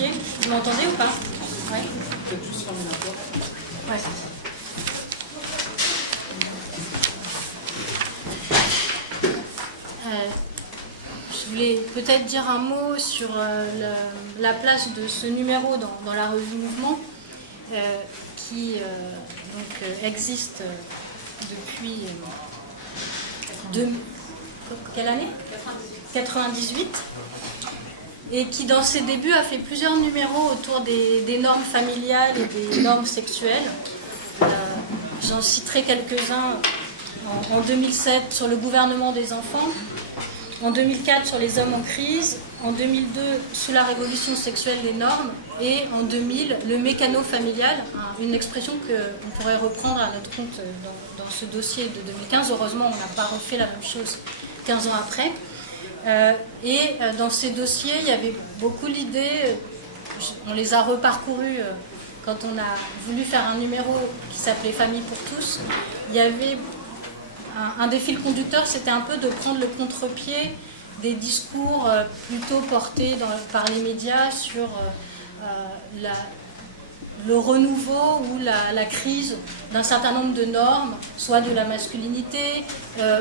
dossier. Vous m'entendez ou pas? Ouais. Peut-être juste fermer la porte. Ouais. Je voulais peut-être dire un mot sur la place de ce numéro dans la revue Mouvement, qui existe depuis quelle année? 98, et qui dans ses débuts a fait plusieurs numéros autour des normes familiales et des normes sexuelles. J'en citerai quelques-uns. En 2007 sur le gouvernement des enfants, en 2004 sur les hommes en crise, en 2002 sous la révolution sexuelle des normes, et en 2000 le mécano familial, une expression qu'on pourrait reprendre à notre compte dans ce dossier de 2015. Heureusement, on n'a pas refait la même chose 15 ans après. Dans ces dossiers, il y avait beaucoup l'idée, on les a reparcourus quand on a voulu faire un numéro qui s'appelait Famille pour tous. Il y avait un des fils conducteurs, c'était un peu de prendre le contre-pied des discours plutôt portés par les médias sur le renouveau ou la crise d'un certain nombre de normes, soit de la masculinité,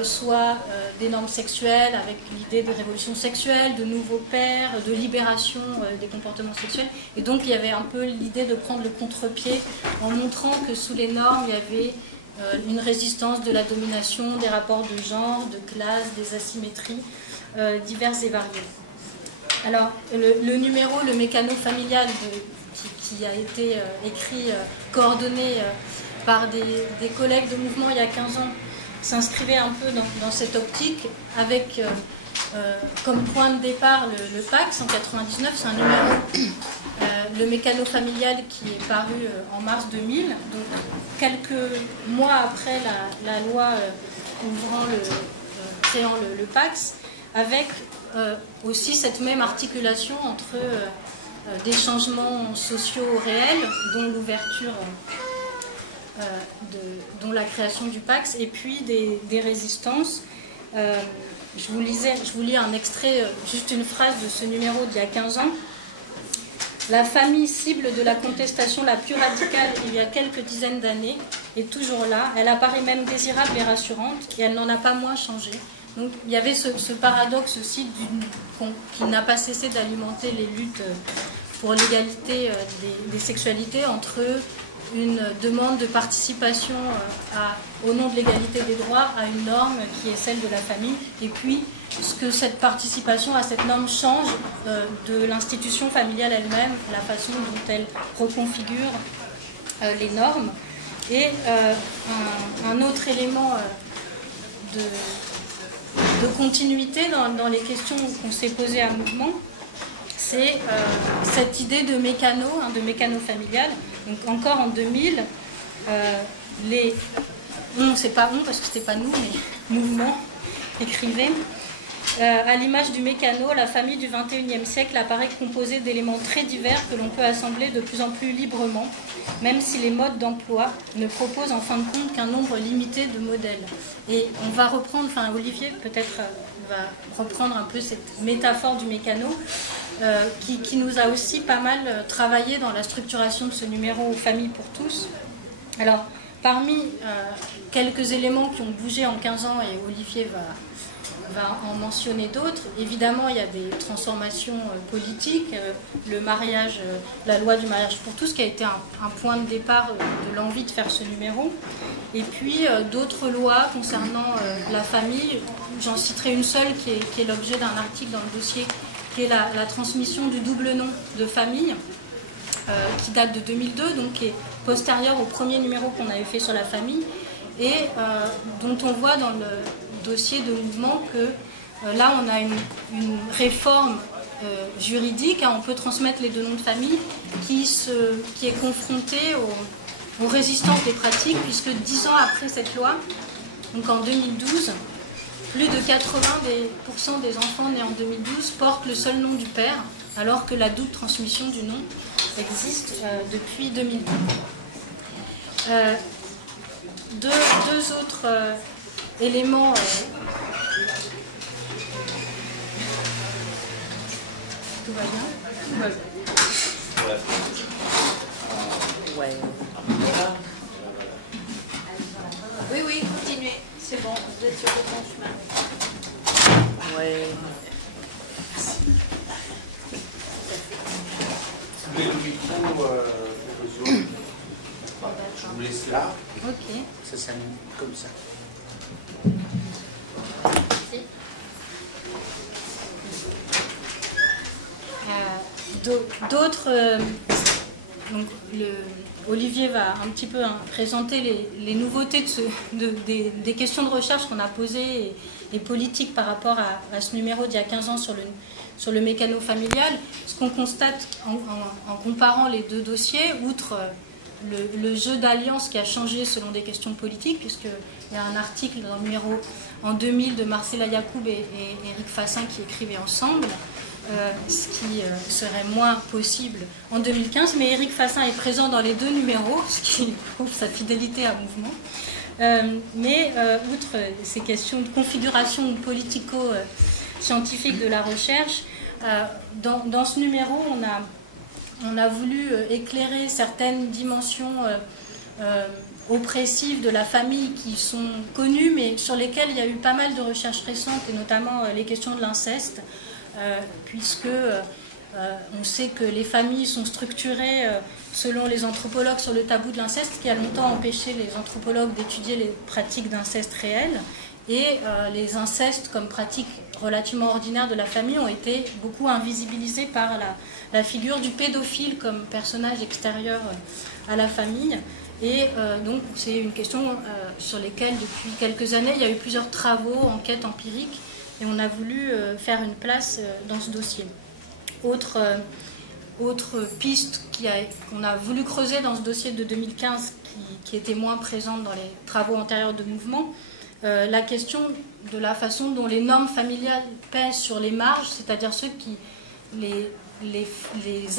soit des normes sexuelles avec l'idée de révolution sexuelle, de nouveaux pères, de libération des comportements sexuels. Et donc il y avait un peu l'idée de prendre le contre-pied en montrant que sous les normes il y avait une résistance de la domination, des rapports de genre, de classe, des asymétries diverses et variées. Alors, le numéro, le mécano familial qui a été écrit, coordonné par des collègues de mouvement il y a 15 ans, s'inscrivait un peu dans cette optique avec comme point de départ le PAX en 99, c'est un numéro, le mécano familial qui est paru en mars 2000, donc quelques mois après la loi créant le PAX, avec aussi cette même articulation entre des changements sociaux réels, dont l'ouverture, dont la création du PAX, et puis des résistances. Je vous lis un extrait, juste une phrase de ce numéro d'il y a 15 ans. La famille cible de la contestation la plus radicale il y a quelques dizaines d'années est toujours là. Elle apparaît même désirable et rassurante, et elle n'en a pas moins changé. Donc il y avait ce paradoxe aussi qui n'a pas cessé d'alimenter les luttes pour l'égalité des sexualités, entre une demande de participation au nom de l'égalité des droits à une norme qui est celle de la famille, et puis ce que cette participation à cette norme change de l'institution familiale elle-même, la façon dont elle reconfigure les normes. Et un autre élément de continuité dans les questions qu'on s'est posées à Mouvement, c'est cette idée de mécano familial. Donc encore en 2000, c'est pas on parce que c'était pas nous, mais Mouvement écrivait. À l'image du mécano, la famille du XXIe siècle apparaît composée d'éléments très divers que l'on peut assembler de plus en plus librement, même si les modes d'emploi ne proposent en fin de compte qu'un nombre limité de modèles. Et on va reprendre, Olivier peut-être va reprendre un peu cette métaphore du mécano, qui nous a aussi pas mal travaillé dans la structuration de ce numéro Famille pour tous. Alors, parmi quelques éléments qui ont bougé en 15 ans, et Olivier va en mentionner d'autres. Évidemment, il y a des transformations politiques, le mariage, la loi du mariage pour tous, qui a été un point de départ de l'envie de faire ce numéro. Et puis d'autres lois concernant la famille. J'en citerai une seule qui est l'objet d'un article dans le dossier, qui est la transmission du double nom de famille, qui date de 2002, donc qui est postérieure au premier numéro qu'on avait fait sur la famille, et dont on voit dans le dossier de Mouvement que là on a une réforme juridique, on peut transmettre les deux noms de famille, qui est confrontée aux résistances des pratiques, puisque 10 ans après cette loi, donc en 2012, plus de 80% des enfants nés en 2012 portent le seul nom du père, alors que la double transmission du nom existe depuis 2002. Deux autres éléments tout va bien. Ouais. Voilà. Oui, oui, continuez. C'est bon, vous êtes sur le bon chemin. Ouais. Vous voulez le micro je vous laisse là. Ok. Ça s'anime comme ça. D'autres, donc Olivier va un petit peu présenter les nouveautés des questions de recherche qu'on a posées et les politiques par rapport à ce numéro d'il y a 15 ans sur le mécano familial. Ce qu'on constate en comparant les deux dossiers, outre le jeu d'alliance qui a changé selon des questions politiques, puisqu'il y a un article dans le numéro en 2000 de Marcela Yacoub et Éric Fassin qui écrivaient ensemble, ce qui serait moins possible en 2015, mais Éric Fassin est présent dans les deux numéros, ce qui prouve sa fidélité à mouvement. Mais outre ces questions de configuration politico-scientifique de la recherche, dans ce numéro, on a voulu éclairer certaines dimensions oppressives de la famille qui sont connues, mais sur lesquelles il y a eu pas mal de recherches récentes, et notamment les questions de l'inceste, puisque on sait que les familles sont structurées selon les anthropologues sur le tabou de l'inceste, qui a longtemps empêché les anthropologues d'étudier les pratiques d'inceste réelles, et les incestes comme pratiques relativement ordinaires de la famille ont été beaucoup invisibilisés par la figure du pédophile comme personnage extérieur à la famille. Et donc c'est une question sur laquelle depuis quelques années il y a eu plusieurs travaux, enquêtes empiriques, et on a voulu faire une place dans ce dossier. Autre piste qu'on a voulu creuser dans ce dossier de 2015 qui était moins présente dans les travaux antérieurs de mouvement, la question de la façon dont les normes familiales pèsent sur les marges, c'est-à-dire les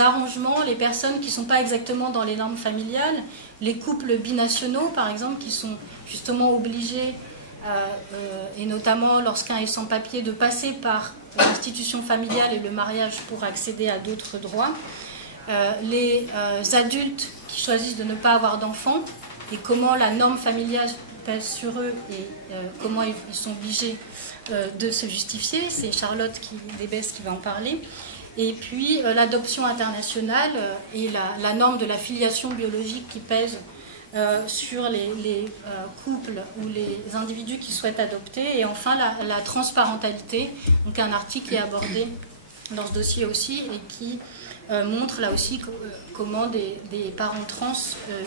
arrangements, les personnes qui ne sont pas exactement dans les normes familiales, les couples binationaux par exemple, qui sont justement obligés, et notamment lorsqu'un est sans papier, de passer par l'institution familiale et le mariage pour accéder à d'autres droits, les adultes qui choisissent de ne pas avoir d'enfants et comment la norme familiale pèse sur eux et comment ils sont obligés de se justifier. C'est Charlotte Débès qui va en parler. Et puis l'adoption internationale et la norme de la filiation biologique qui pèse sur les couples ou les individus qui souhaitent adopter. Et enfin la transparentalité, donc un article qui est abordé dans ce dossier aussi et qui montre là aussi comment des parents trans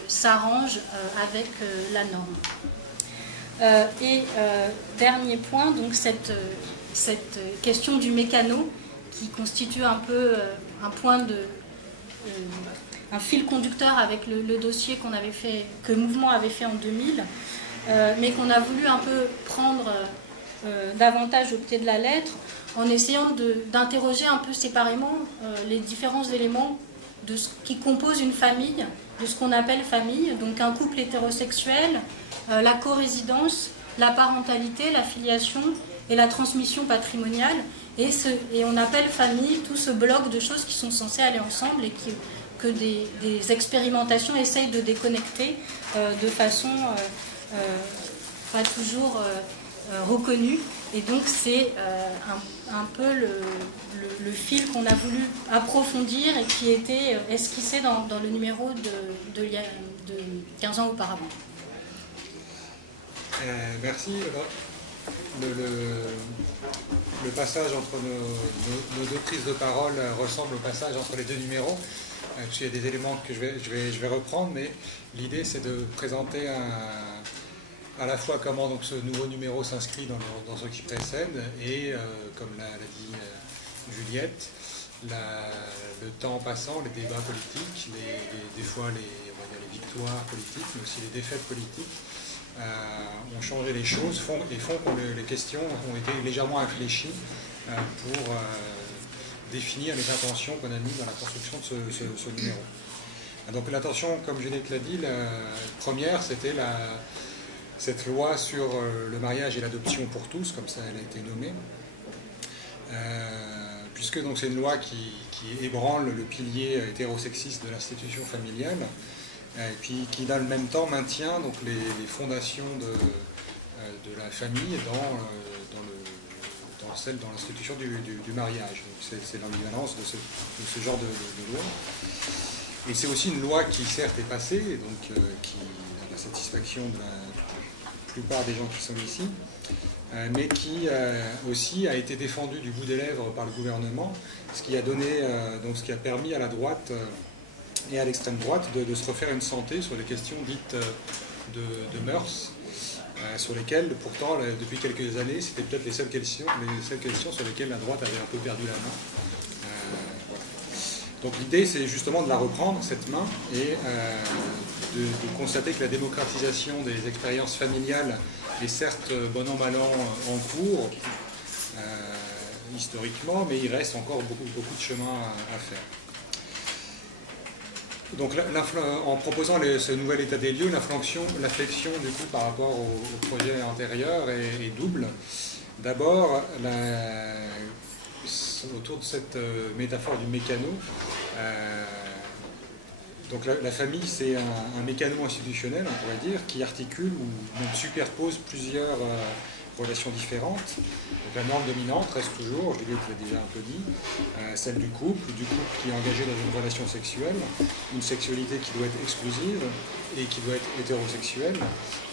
s'arrangent avec la norme. Dernier point, donc cette question du mécano qui constitue un peu un fil conducteur avec le dossier que Mouvement avait fait en 2000, mais qu'on a voulu un peu prendre davantage au pied de la lettre en essayant d'interroger un peu séparément les différents éléments de ce qui compose une famille, de ce qu'on appelle famille, donc un couple hétérosexuel, la corésidence, la parentalité, la filiation et la transmission patrimoniale, et on appelle famille tout ce bloc de choses qui sont censées aller ensemble et que des expérimentations essayent de déconnecter de façon pas toujours reconnue. Et donc c'est un peu le fil qu'on a voulu approfondir et qui était esquissé dans le numéro de 15 ans auparavant. Merci. Le passage entre nos deux prises de parole ressemble au passage entre les deux numéros, parce qu'il y a des éléments que je vais reprendre, mais l'idée c'est de présenter à la fois comment donc ce nouveau numéro s'inscrit dans ce qui précède, et comme l'a dit Juliette, le temps passant, les débats politiques, des fois on va dire les victoires politiques, mais aussi les défaites politiques, ont changé les choses et font que les questions ont été légèrement infléchies pour définir les intentions qu'on a mises dans la construction de ce numéro. Donc l'intention, comme Juliette l'a dit, la première, c'était cette loi sur le mariage et l'adoption pour tous, comme ça elle a été nommée, puisque c'est une loi qui ébranle le pilier hétérosexiste de l'institution familiale, et puis qui dans le même temps maintient donc les fondations de la famille dans l'institution du mariage. C'est l'ambivalence de ce genre de loi. Et c'est aussi une loi qui certes est passée, et donc qui a la satisfaction de la plupart des gens qui sont ici, mais qui aussi a été défendue du bout des lèvres par le gouvernement, ce qui a permis à la droite et à l'extrême droite de se refaire une santé sur les questions dites de mœurs, sur lesquelles pourtant depuis quelques années c'était peut-être les seules questions sur lesquelles la droite avait un peu perdu la main. Voilà. Donc l'idée c'est justement de la reprendre, cette main, et de constater que la démocratisation des expériences familiales est certes bon an mal an en cours historiquement, mais il reste encore beaucoup de chemin à faire. Donc en proposant ce nouvel état des lieux, l'inflexion du coup par rapport au projet antérieur est double. D'abord, autour de cette métaphore du mécano, donc la famille c'est un mécano institutionnel, on pourrait dire, qui articule ou même superpose plusieurs relations différentes. Donc la norme dominante reste toujours, je l'ai déjà un peu dit, celle du couple qui est engagé dans une relation sexuelle, une sexualité qui doit être exclusive et qui doit être hétérosexuelle,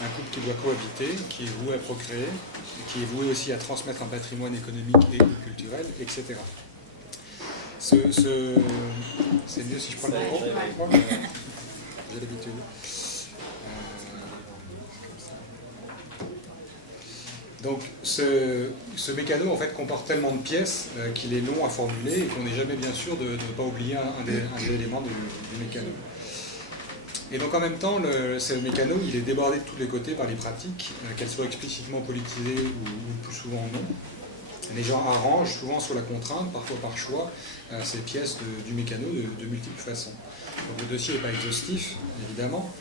un couple qui doit cohabiter, qui est voué à procréer, qui est voué aussi à transmettre un patrimoine économique et culturel, etc. C'est mieux si je prends le micro. J'ai l'habitude. Donc ce mécano en fait comporte tellement de pièces qu'il est long à formuler et qu'on n'est jamais bien sûr de ne pas oublier un des éléments du mécano. Et donc en même temps, ce mécano il est débordé de tous les côtés par les pratiques, qu'elles soient explicitement politisées ou plus souvent non. Les gens arrangent souvent sous la contrainte, parfois par choix, ces pièces du mécano de multiples façons. Donc le dossier n'est pas exhaustif, évidemment,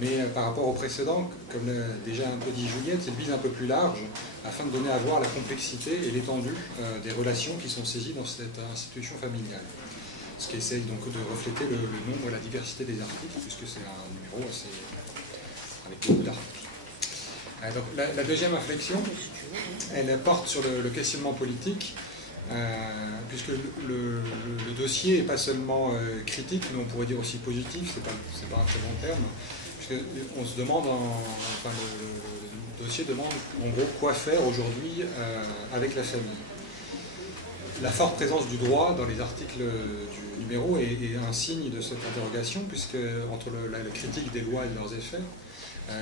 mais par rapport au précédent, comme l'a déjà un peu dit Juliette, il vise un peu plus large afin de donner à voir la complexité et l'étendue des relations qui sont saisies dans cette institution familiale. Ce qui essaye donc de refléter le nombre et la diversité des articles, puisque c'est un numéro avec beaucoup d'articles. Donc la deuxième inflexion, elle porte sur le questionnement politique, puisque le dossier n'est pas seulement critique, mais on pourrait dire aussi positif, c'est pas un très bon terme, puisqu'on se demande, le dossier demande en gros quoi faire aujourd'hui avec la famille. La forte présence du droit dans les articles du numéro est un signe de cette interrogation, puisque entre la critique des lois et de leurs effets,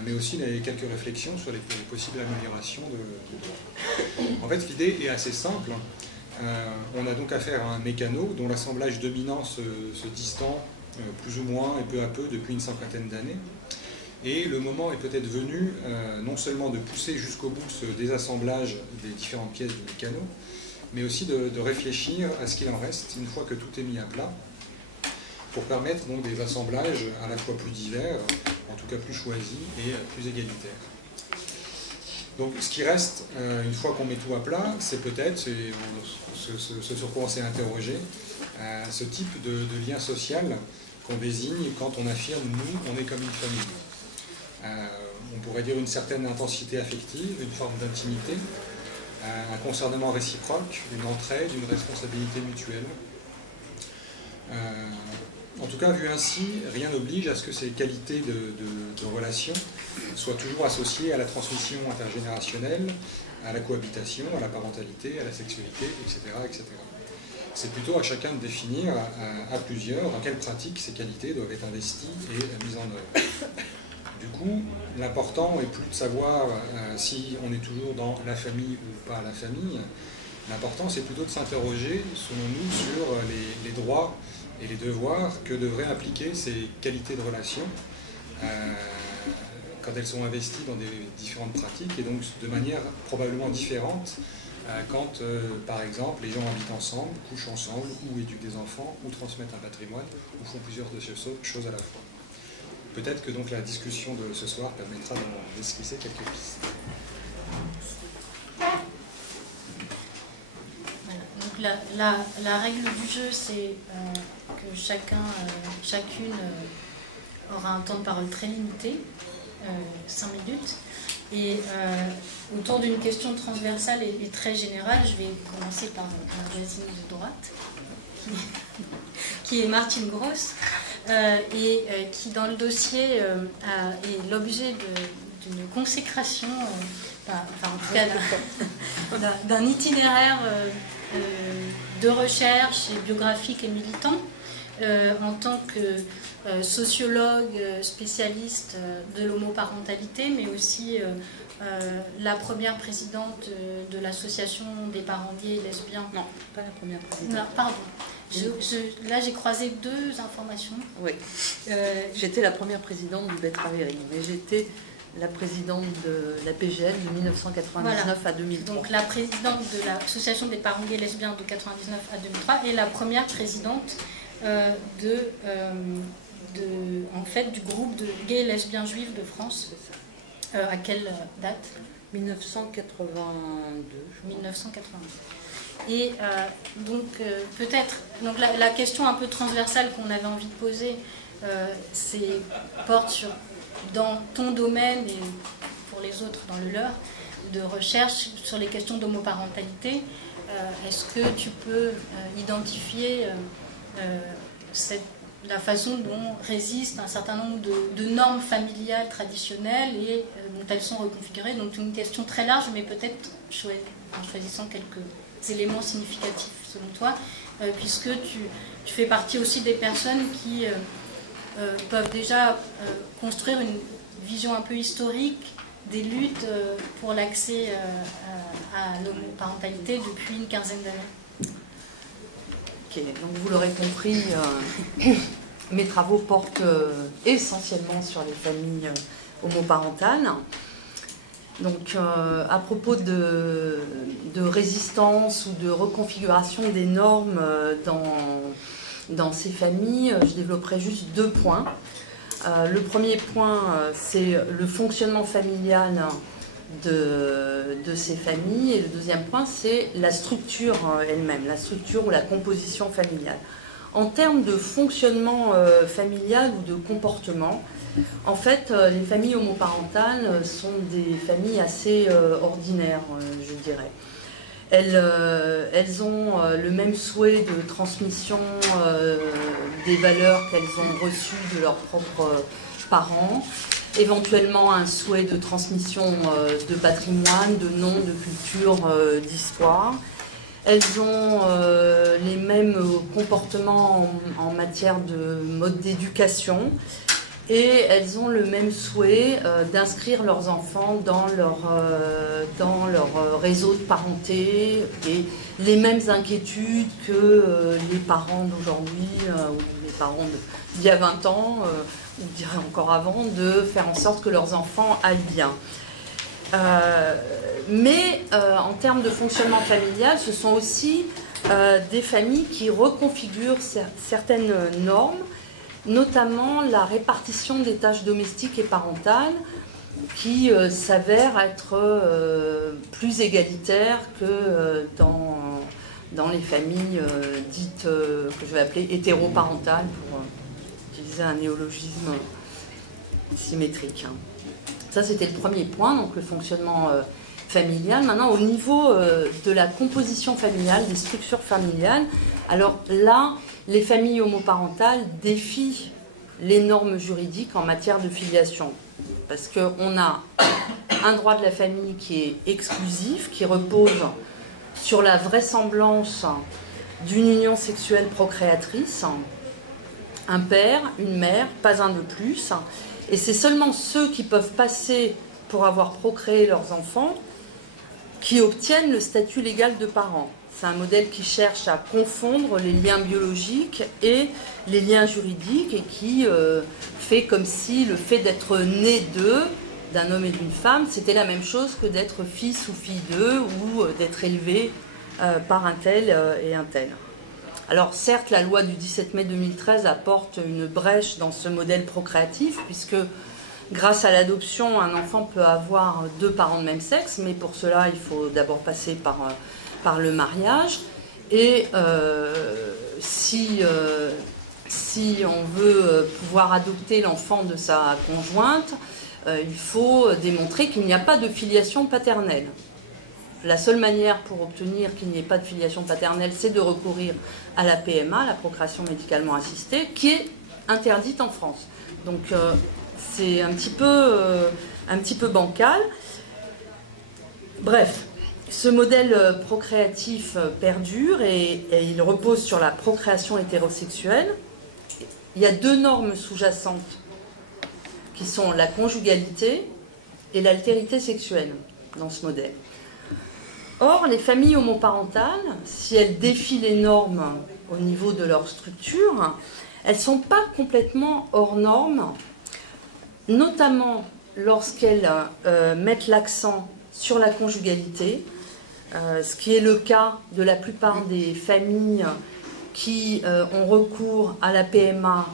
mais aussi quelques réflexions sur les possibles améliorations du droit. En fait, l'idée est assez simple. On a donc affaire à un mécano dont l'assemblage dominant se distend plus ou moins et peu à peu depuis une cinquantaine d'années. Et le moment est peut-être venu non seulement de pousser jusqu'au bout ce désassemblage des différentes pièces du mécano, mais aussi de réfléchir à ce qu'il en reste une fois que tout est mis à plat, pour permettre donc des assemblages à la fois plus divers, en tout cas plus choisis et plus égalitaires. Donc ce qui reste, une fois qu'on met tout à plat, c'est peut-être, ce sur quoi on s'est interrogé, ce type de lien social qu'on désigne quand on affirme « nous, on est comme une famille ». On pourrait dire une certaine intensité affective, une forme d'intimité, un concernement réciproque, une entraide, une responsabilité mutuelle. En tout cas, vu ainsi, rien n'oblige à ce que ces qualités de relation soient toujours associées à la transmission intergénérationnelle, à la cohabitation, à la parentalité, à la sexualité, etc. etc. C'est plutôt à chacun de définir à plusieurs dans quelles pratiques ces qualités doivent être investies et mises en œuvre. Du coup, l'important est plus de savoir si on est toujours dans la famille ou pas la famille. L'important, c'est plutôt de s'interroger, selon nous, sur les droits et les devoirs que devraient impliquer ces qualités de relation quand elles sont investies dans des différentes pratiques, et donc de manière probablement différente quand, par exemple, les gens habitent ensemble, couchent ensemble, ou éduquent des enfants, ou transmettent un patrimoine, ou font plusieurs de ces choses à la fois. Peut-être que donc la discussion de ce soir permettra d'esquisser quelques pistes. Voilà. Donc la règle du jeu, c'est que chacune aura un temps de parole très limité, 5 minutes. Et autour d'une question transversale et très générale, je vais commencer par ma voisine de droite, qui est Martine Gross, et qui dans le dossier est l'objet d'une consécration, enfin en tout cas d'un itinéraire de recherche biographique et militant en tant que sociologue spécialiste de l'homoparentalité, mais aussi la première présidente de l'association des parents gays et lesbiens. Non, pas la première présidente. Non, pardon. Là, j'ai croisé 2 informations. Oui. J'étais la première présidente du Bettravering, mais j'étais la présidente de la PGL de 1999 à 2003. Donc la présidente de l'association des parents gays et lesbiens de 1999 à 2003 et la première présidente en fait, du groupe de gays et lesbiens juifs de France. À quelle date? 1982. 1982. Et donc peut-être, donc la question un peu transversale qu'on avait envie de poser, porte dans ton domaine et pour les autres dans le leur, de recherche sur les questions d'homoparentalité. Est-ce que tu peux identifier la façon dont résistent un certain nombre de normes familiales traditionnelles et dont elles sont reconfigurées? Donc une question très large, mais peut-être en choisissant quelques éléments significatifs selon toi, puisque tu fais partie aussi des personnes qui peuvent déjà construire une vision un peu historique des luttes pour l'accès à l'homoparentalité depuis une quinzaine d'années. Ok, donc vous l'aurez compris, mes travaux portent essentiellement sur les familles homoparentales. Donc, à propos de résistance ou de reconfiguration des normes dans ces familles, je développerai juste 2 points. Le premier point, c'est le fonctionnement familial de ces familles. Et le deuxième point, c'est la structure elle-même, la structure ou la composition familiale. En termes de fonctionnement familial ou de comportement, en fait, les familles homoparentales sont des familles assez ordinaires, je dirais. Elles ont le même souhait de transmission des valeurs qu'elles ont reçues de leurs propres parents, éventuellement un souhait de transmission de patrimoine, de nom, de culture, d'histoire. Elles ont les mêmes comportements en matière de mode d'éducation et elles ont le même souhait d'inscrire leurs enfants dans leur réseau de parenté et les mêmes inquiétudes que les parents d'aujourd'hui ou les parents d'il y a 20 ans, ou je dirais encore avant, de faire en sorte que leurs enfants aillent bien. Mais en termes de fonctionnement familial, ce sont aussi des familles qui reconfigurent certaines normes, notamment la répartition des tâches domestiques et parentales, qui s'avère être plus égalitaire que dans les familles dites, que je vais appeler hétéroparentales, pour utiliser un néologisme symétrique. Ça, c'était le premier point, donc le fonctionnement familial. Maintenant, au niveau de la composition familiale, des structures familiales, alors là, les familles homoparentales défient les normes juridiques en matière de filiation. Parce qu'on a un droit de la famille qui est exclusif, qui repose sur la vraisemblance d'une union sexuelle procréatrice, un père, une mère, pas un de plus. Et c'est seulement ceux qui peuvent passer pour avoir procréé leurs enfants qui obtiennent le statut légal de parents. C'est un modèle qui cherche à confondre les liens biologiques et les liens juridiques et qui fait comme si le fait d'être né d'eux, d'un homme et d'une femme, c'était la même chose que d'être fils ou fille d'eux ou d'être élevé par un tel et un tel. Alors certes, la loi du 17 mai 2013 apporte une brèche dans ce modèle procréatif puisque grâce à l'adoption, un enfant peut avoir 2 parents de même sexe, mais pour cela, il faut d'abord passer par le mariage. Et si on veut pouvoir adopter l'enfant de sa conjointe, il faut démontrer qu'il n'y a pas de filiation paternelle. La seule manière pour obtenir qu'il n'y ait pas de filiation paternelle, c'est de recourir à la PMA, la procréation médicalement assistée, qui est interdite en France. Donc c'est un petit peu bancal. Bref, ce modèle procréatif perdure et il repose sur la procréation hétérosexuelle. Il y a deux normes sous-jacentes qui sont la conjugalité et l'altérité sexuelle dans ce modèle. Or, les familles homoparentales, si elles défient les normes au niveau de leur structure, elles ne sont pas complètement hors normes, notamment lorsqu'elles mettent l'accent sur la conjugalité, ce qui est le cas de la plupart des familles qui ont recours à la PMA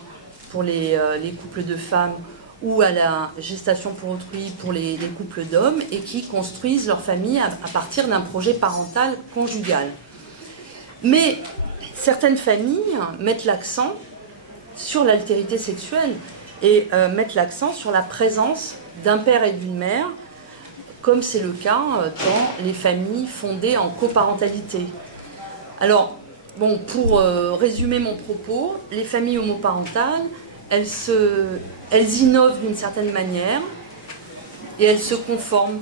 pour les couples de femmes ou à la gestation pour autrui pour les couples d'hommes et qui construisent leur famille à partir d'un projet parental conjugal. Mais certaines familles mettent l'accent sur l'altérité sexuelle et mettent l'accent sur la présence d'un père et d'une mère, comme c'est le cas dans les familles fondées en coparentalité. Alors, bon, pour résumer mon propos, les familles homoparentales, elles innovent d'une certaine manière et elles se conforment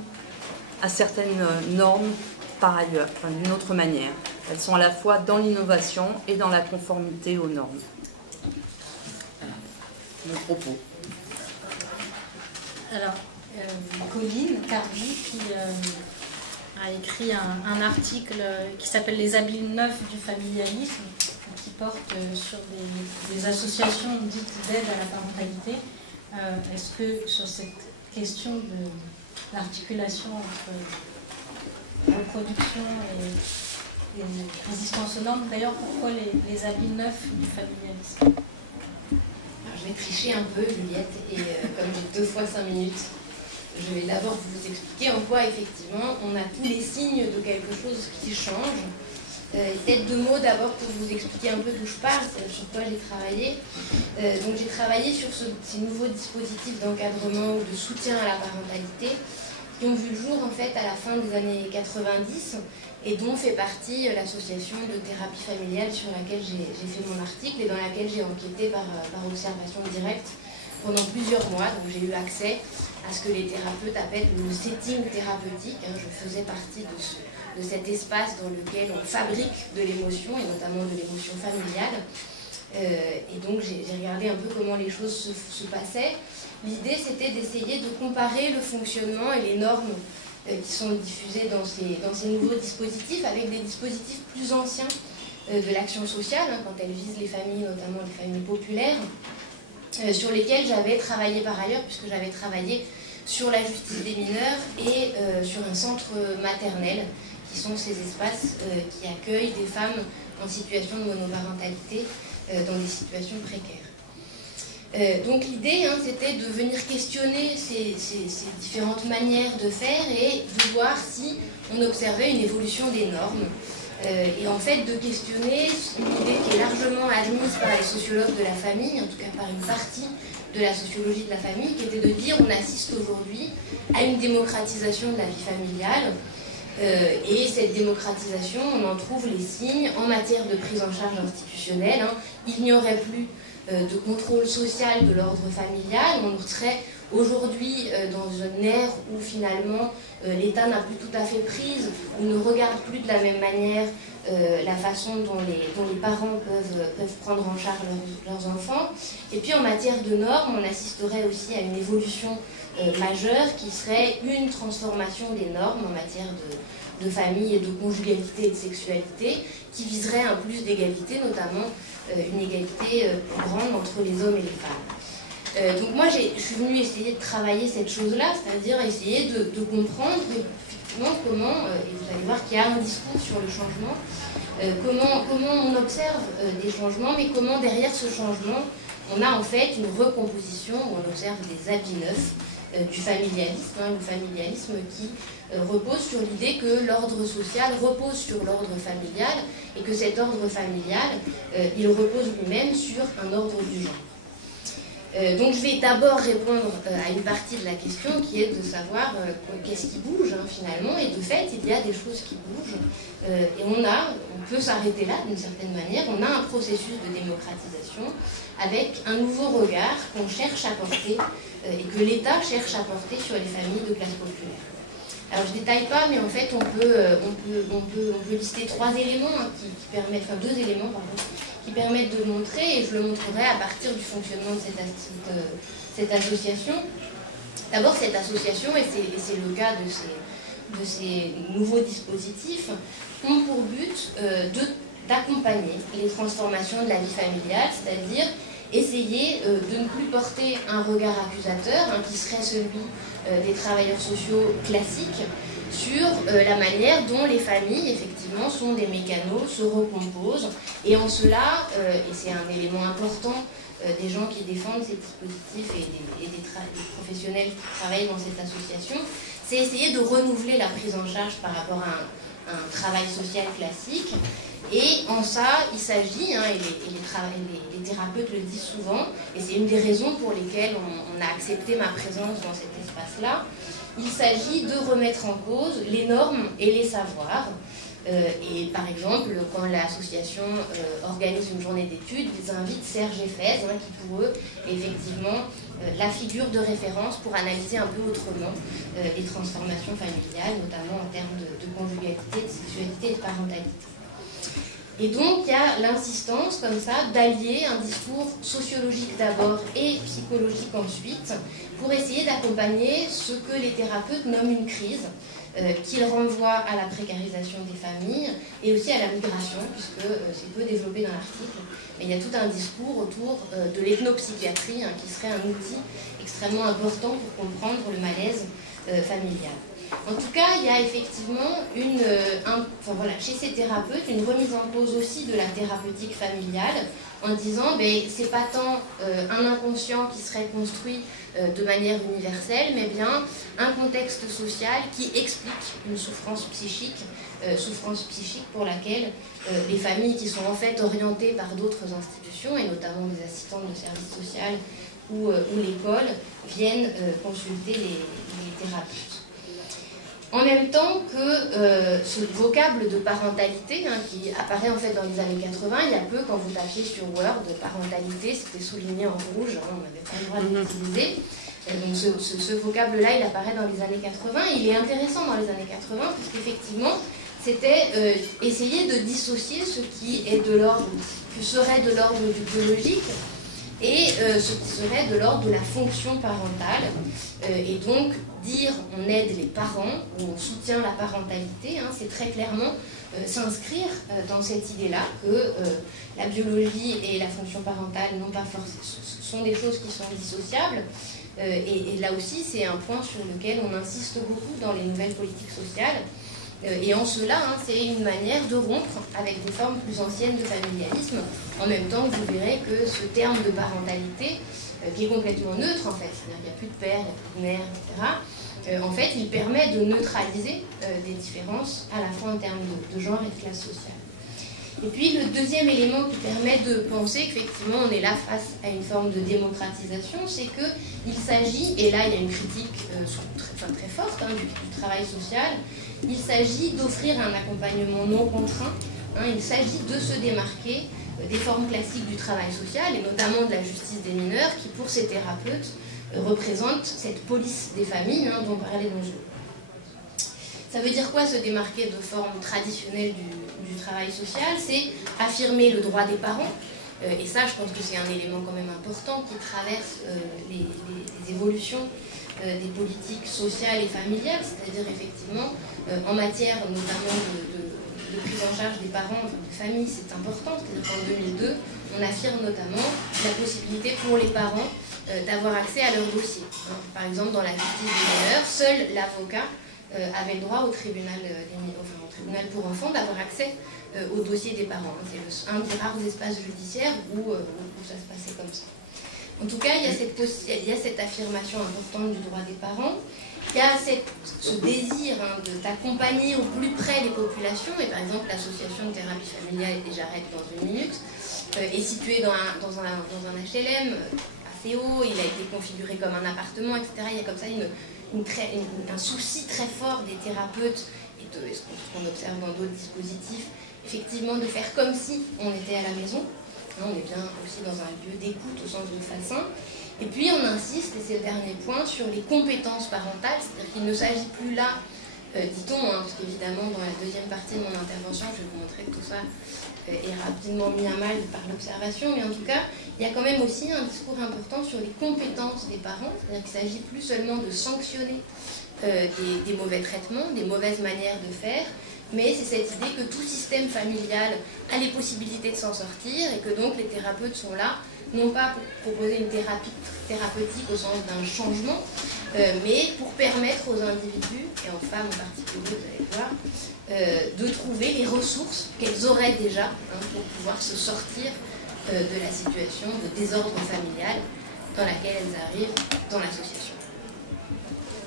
à certaines normes par ailleurs, enfin, d'une autre manière. Elles sont à la fois dans l'innovation et dans la conformité aux normes. Mon propos. Alors, Colline Carby qui a écrit un article qui s'appelle « Les habits neufs du familialisme », qui porte sur des associations dites d'aide à la parentalité. Est-ce que sur cette question de l'articulation entre reproduction et résistance aux normes, d'ailleurs, pourquoi les habits neufs du familialisme? Alors, je vais tricher un peu, Juliette, et comme j'ai 2 fois 5 minutes, je vais d'abord vous expliquer en quoi, effectivement, on a tous les signes de quelque chose qui change. Peut-être 2 mots d'abord pour vous expliquer un peu d'où je parle, sur quoi j'ai travaillé. Donc j'ai travaillé sur ces nouveaux dispositifs d'encadrement ou de soutien à la parentalité qui ont vu le jour en fait à la fin des années 90 et dont fait partie l'association de thérapie familiale sur laquelle j'ai fait mon article et dans laquelle j'ai enquêté par observation directe pendant plusieurs mois. Donc j'ai eu accès à ce que les thérapeutes appellent le setting thérapeutique. Je faisais partie de cet espace dans lequel on fabrique de l'émotion, et notamment de l'émotion familiale. Et donc j'ai regardé un peu comment les choses se passaient. L'idée, c'était d'essayer de comparer le fonctionnement et les normes qui sont diffusées dans ces nouveaux dispositifs avec des dispositifs plus anciens de l'action sociale, quand elles visent les familles, notamment les familles populaires, sur lesquelles j'avais travaillé par ailleurs, puisque j'avais travaillé sur la justice des mineurs et sur un centre maternel, qui sont ces espaces qui accueillent des femmes en situation de monoparentalité dans des situations précaires. Donc l'idée, c'était de venir questionner ces différentes manières de faire et de voir si on observait une évolution des normes. Et en fait de questionner une idée qui est largement admise par les sociologues de la famille, en tout cas par une partie de la sociologie de la famille, qui était de dire on assiste aujourd'hui à une démocratisation de la vie familiale. Et cette démocratisation, on en trouve les signes en matière de prise en charge institutionnelle. Il n'y aurait plus de contrôle social de l'ordre familial. On serait aujourd'hui dans une ère où finalement l'État n'a plus tout à fait prise, ou ne regarde plus de la même manière la façon dont les parents peuvent prendre en charge leurs enfants. Et puis en matière de normes, on assisterait aussi à une évolution majeure qui serait une transformation des normes en matière de famille et de conjugalité et de sexualité, qui viserait un plus d'égalité, notamment une égalité plus grande entre les hommes et les femmes. Donc moi, je suis venue essayer de travailler cette chose-là, c'est-à-dire essayer de comprendre effectivement comment, et vous allez voir qu'il y a un discours sur le changement, comment on observe des changements, mais comment derrière ce changement, on a en fait une recomposition où on observe des habits neufs du familialisme, le familialisme qui repose sur l'idée que l'ordre social repose sur l'ordre familial et que cet ordre familial, il repose lui-même sur un ordre du genre. Donc je vais d'abord répondre à une partie de la question qui est de savoir qu'est-ce qui bouge finalement, et de fait il y a des choses qui bougent et on peut s'arrêter là d'une certaine manière. On a un processus de démocratisation avec un nouveau regard qu'on cherche à porter et que l'État cherche à porter sur les familles de classe populaire. Alors je ne détaille pas, mais en fait on peut lister trois éléments deux éléments qui permettent de le montrer, et je le montrerai à partir du fonctionnement de cette association. D'abord, cette association, et c'est le cas de ces nouveaux dispositifs, ont pour but d'accompagner les transformations de la vie familiale, c'est-à-dire essayer de ne plus porter un regard accusateur, qui serait celui des travailleurs sociaux classiques, sur la manière dont les familles, effectivement, sont des mécanos, se recomposent. Et en cela, et c'est un élément important des gens qui défendent ces dispositifs et des professionnels qui travaillent dans cette association, c'est essayer de renouveler la prise en charge par rapport à un travail social classique. Et en ça, il s'agit, et les thérapeutes le disent souvent, et c'est une des raisons pour lesquelles on a accepté ma présence dans cet espace-là, il s'agit de remettre en cause les normes et les savoirs. Et par exemple, quand l'association organise une journée d'études, ils invitent Serge Effès, qui pour eux est effectivement la figure de référence pour analyser un peu autrement les transformations familiales, notamment en termes de conjugalité, de sexualité et de parentalité. Et donc, il y a l'insistance, comme ça, d'allier un discours sociologique d'abord et psychologique ensuite, pour essayer d'accompagner ce que les thérapeutes nomment une crise, qu'ils renvoient à la précarisation des familles et aussi à la migration, puisque c'est peu développé dans l'article, mais il y a tout un discours autour de l'ethnopsychiatrie, qui serait un outil extrêmement important pour comprendre le malaise familial. En tout cas, il y a effectivement chez ces thérapeutes, une remise en cause aussi de la thérapeutique familiale, en disant c'est pas tant un inconscient qui serait construit de manière universelle, mais bien un contexte social qui explique une souffrance psychique pour laquelle les familles qui sont en fait orientées par d'autres institutions, et notamment des assistantes de services sociaux ou l'école, viennent consulter les thérapeutes. En même temps que ce vocable de parentalité, qui apparaît en fait dans les années 80, il y a peu, quand vous tapiez sur Word, parentalité, c'était souligné en rouge, on n'avait pas le droit de l'utiliser. Donc ce vocable-là, il apparaît dans les années 80. Il est intéressant dans les années 80, puisqu'effectivement, c'était essayer de dissocier ce qui serait de l'ordre du biologique et ce qui serait de l'ordre de la fonction parentale. Et donc, dire on aide les parents ou on soutient la parentalité, c'est très clairement s'inscrire dans cette idée-là que la biologie et la fonction parentale sont des choses qui sont dissociables. Et là aussi, c'est un point sur lequel on insiste beaucoup dans les nouvelles politiques sociales. Et en cela, c'est une manière de rompre avec des formes plus anciennes de familialisme. En même temps, vous verrez que ce terme de parentalité, qui est complètement neutre en fait, c'est-à-dire qu'il n'y a plus de père, il n'y a plus de mère, etc. En fait, il permet de neutraliser des différences à la fois en termes de genre et de classe sociale. Et puis le deuxième élément qui permet de penser qu'effectivement on est là face à une forme de démocratisation, c'est qu'il s'agit, et là il y a une critique très forte du travail social, il s'agit d'offrir un accompagnement non contraint, il s'agit de se démarquer des formes classiques du travail social, et notamment de la justice des mineurs, qui pour ces thérapeutes représente cette police des familles dont parlait Donzelot. Ça veut dire quoi se démarquer de formes traditionnelles du travail social? C'est affirmer le droit des parents, et ça je pense que c'est un élément quand même important qui traverse les évolutions des politiques sociales et familiales, c'est-à-dire effectivement en matière notamment de prise en charge des parents, de famille, c'est important, c'est-à-dire qu'en 2002 on affirme notamment la possibilité pour les parents d'avoir accès à leur dossier. Par exemple dans la justice des mineurs, seul l'avocat avait le droit au tribunal pour enfants d'avoir accès au dossier des parents. C'est un des rares espaces judiciaires où ça se passait comme ça. En tout cas, il y a cette affirmation importante du droit des parents. Il y a ce désir d'accompagner au plus près les populations. Et par exemple, l'association de thérapie familiale, et j'arrête dans une minute, est située dans un HLM assez haut. Il a été configuré comme un appartement, etc. Il y a comme ça un souci très fort des thérapeutes et de ce qu'on observe dans d'autres dispositifs, effectivement, de faire comme si on était à la maison. On est bien aussi dans un lieu d'écoute au sens de Fassin. Et puis on insiste, et c'est le dernier point, sur les compétences parentales, c'est-à-dire qu'il ne s'agit plus là, dit-on, parce qu'évidemment dans la deuxième partie de mon intervention, je vais vous montrer que tout ça est rapidement mis à mal par l'observation, mais en tout cas, il y a quand même aussi un discours important sur les compétences des parents, c'est-à-dire qu'il ne s'agit plus seulement de sanctionner des mauvais traitements, des mauvaises manières de faire, mais c'est cette idée que tout système familial a les possibilités de s'en sortir et que donc les thérapeutes sont là, non pas pour proposer une thérapie thérapeutique au sens d'un changement, mais pour permettre aux individus, et aux femmes en particulier, vous allez voir, de trouver les ressources qu'elles auraient déjà pour pouvoir se sortir de la situation de désordre familial dans laquelle elles arrivent dans l'association.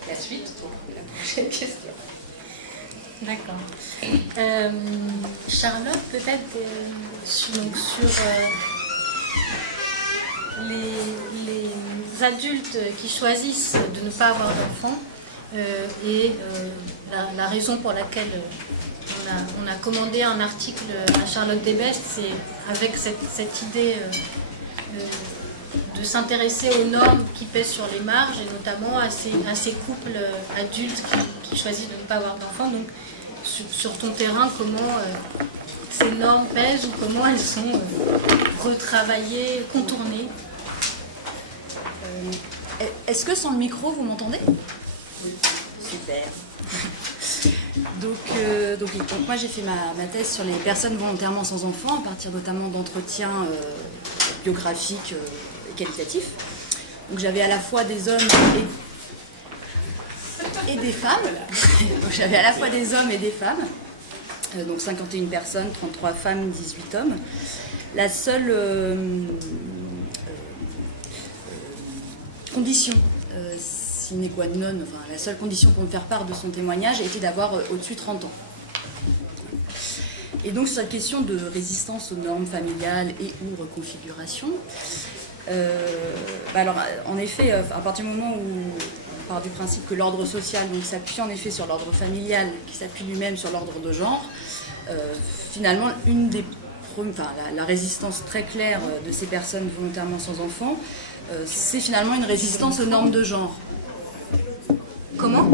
La suite, la prochaine question. D'accord. Charlotte, peut-être sur les adultes qui choisissent de ne pas avoir d'enfants et la raison pour laquelle on a commandé un article à Charlotte Desbestes, c'est avec cette idée de s'intéresser aux normes qui pèsent sur les marges et notamment à ces couples adultes qui choisissent de ne pas avoir d'enfants. Donc sur ton terrain, comment ces normes pèsent ou comment elles sont retravaillées, contournées? Est-ce que sans le micro, vous m'entendez? Oui. Super. Donc moi j'ai fait ma thèse sur les personnes volontairement sans enfants, à partir notamment d'entretiens biographiques et qualitatifs. Donc j'avais à la fois des hommes et des femmes. Donc j'avais à la fois des hommes et des femmes. Donc 51 personnes, 33 femmes, 18 hommes. La seule condition sine qua non, enfin la seule condition pour me faire part de son témoignage était d'avoir au-dessus de 30 ans. Et donc sur cette question de résistance aux normes familiales et ou reconfiguration, alors en effet, à partir du moment où on part du principe que l'ordre social s'appuie en effet sur l'ordre familial, qui s'appuie lui-même sur l'ordre de genre, finalement la résistance très claire de ces personnes volontairement sans enfants, c'est finalement une résistance aux normes de genre. Comment?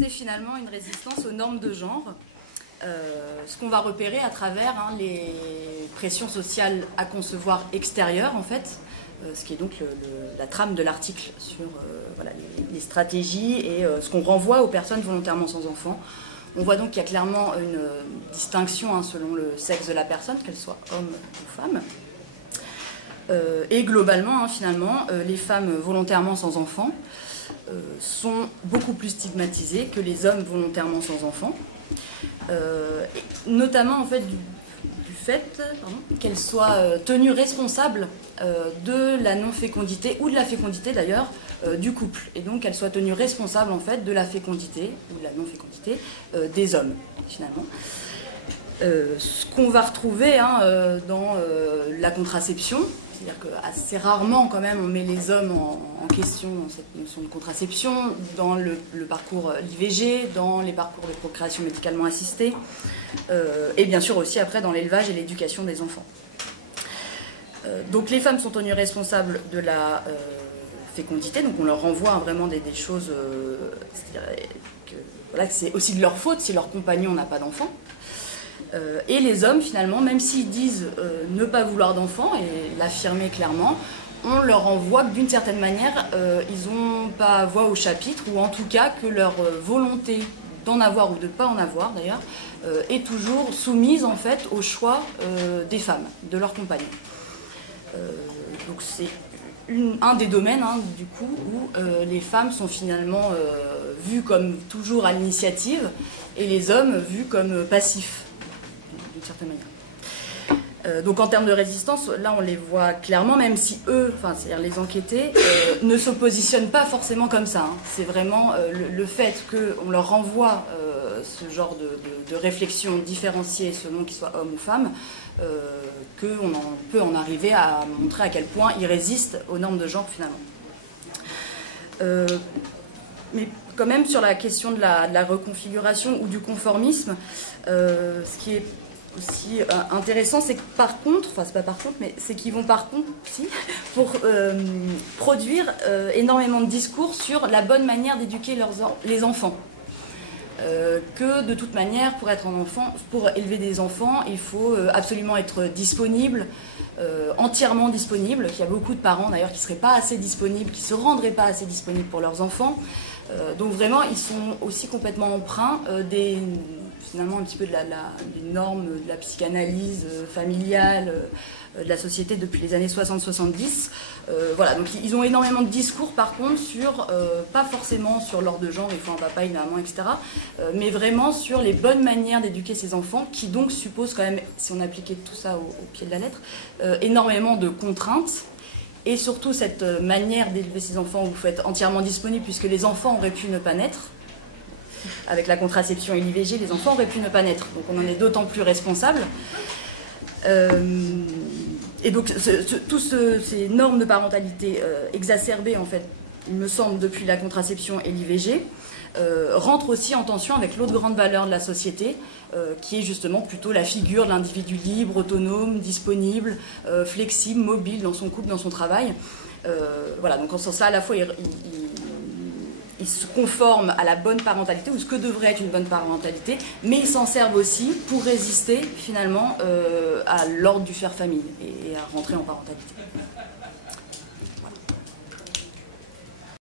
C'est finalement une résistance aux normes de genre, ce qu'on va repérer à travers les pressions sociales à concevoir extérieures, en fait, ce qui est donc la trame de l'article sur les stratégies et ce qu'on renvoie aux personnes volontairement sans enfants. On voit donc qu'il y a clairement une distinction selon le sexe de la personne, qu'elle soit homme ou femme. Et globalement, finalement, les femmes volontairement sans enfants sont beaucoup plus stigmatisées que les hommes volontairement sans enfants, notamment en fait du fait qu'elles soient tenues responsables de la non-fécondité ou de la fécondité d'ailleurs du couple, et donc qu'elles soient tenues responsables en fait de la fécondité ou de la non-fécondité des hommes finalement. Ce qu'on va retrouver dans la contraception, c'est-à-dire qu'assez rarement quand même on met les hommes en question dans cette notion de contraception, dans le parcours l'IVG, dans les parcours de procréation médicalement assistée, et bien sûr aussi après dans l'élevage et l'éducation des enfants. Donc les femmes sont tenues responsables de la fécondité, donc on leur renvoie vraiment des choses, c'est-à-dire que c'est aussi de leur faute si leur compagnon n'a pas d'enfant. Et les hommes, finalement, même s'ils disent ne pas vouloir d'enfants et l'affirmer clairement, on leur renvoie que d'une certaine manière, ils n'ont pas voix au chapitre, ou en tout cas que leur volonté d'en avoir ou de ne pas en avoir, d'ailleurs, est toujours soumise en fait au choix des femmes, de leurs compagnons. Donc c'est un des domaines du coup où les femmes sont finalement vues comme toujours à l'initiative et les hommes vus comme passifs d'une certaine manière. Donc en termes de résistance, là on les voit clairement, même si eux, enfin c'est-à-dire les enquêtés, ne se positionnent pas forcément comme ça. Hein. C'est vraiment le fait qu'on leur renvoie ce genre de réflexion différenciée selon qu'ils soient hommes ou femmes, qu'on peut en arriver à montrer à quel point ils résistent aux normes de genre finalement. Mais quand même sur la question de la reconfiguration ou du conformisme, ce qui est aussi intéressant, c'est que par contre, enfin c'est pas par contre, mais c'est qu'ils vont par contre aussi pour produire énormément de discours sur la bonne manière d'éduquer les enfants. Que de toute manière, pour être un enfant, pour élever des enfants, il faut absolument être disponible, entièrement disponible. Qu'il y a beaucoup de parents d'ailleurs qui ne seraient pas assez disponibles, qui ne se rendraient pas assez disponibles pour leurs enfants. Donc vraiment, ils sont aussi complètement empreints finalement un petit peu des normes de la psychanalyse familiale, de la société depuis les années 60-70. Voilà, donc ils ont énormément de discours par contre sur, pas forcément sur l'ordre de genre, il faut un papa, une maman, etc., mais vraiment sur les bonnes manières d'éduquer ses enfants, qui donc supposent quand même, si on appliquait tout ça au pied de la lettre, énormément de contraintes. Et surtout cette manière d'élever ses enfants où il faut être entièrement disponible, puisque les enfants auraient pu ne pas naître. Avec la contraception et l'IVG, les enfants auraient pu ne pas naître. Donc on en est d'autant plus responsable. Et donc toutes ces normes de parentalité exacerbées, en fait, il me semble, depuis la contraception et l'IVG, rentrent aussi en tension avec l'autre grande valeur de la société, qui est justement plutôt la figure de l'individu libre, autonome, disponible, flexible, mobile dans son couple, dans son travail. Voilà, donc en ce sens-là, à la fois, ils se conforment à la bonne parentalité, ou ce que devrait être une bonne parentalité, mais ils s'en servent aussi pour résister finalement à l'ordre du faire famille et à rentrer en parentalité.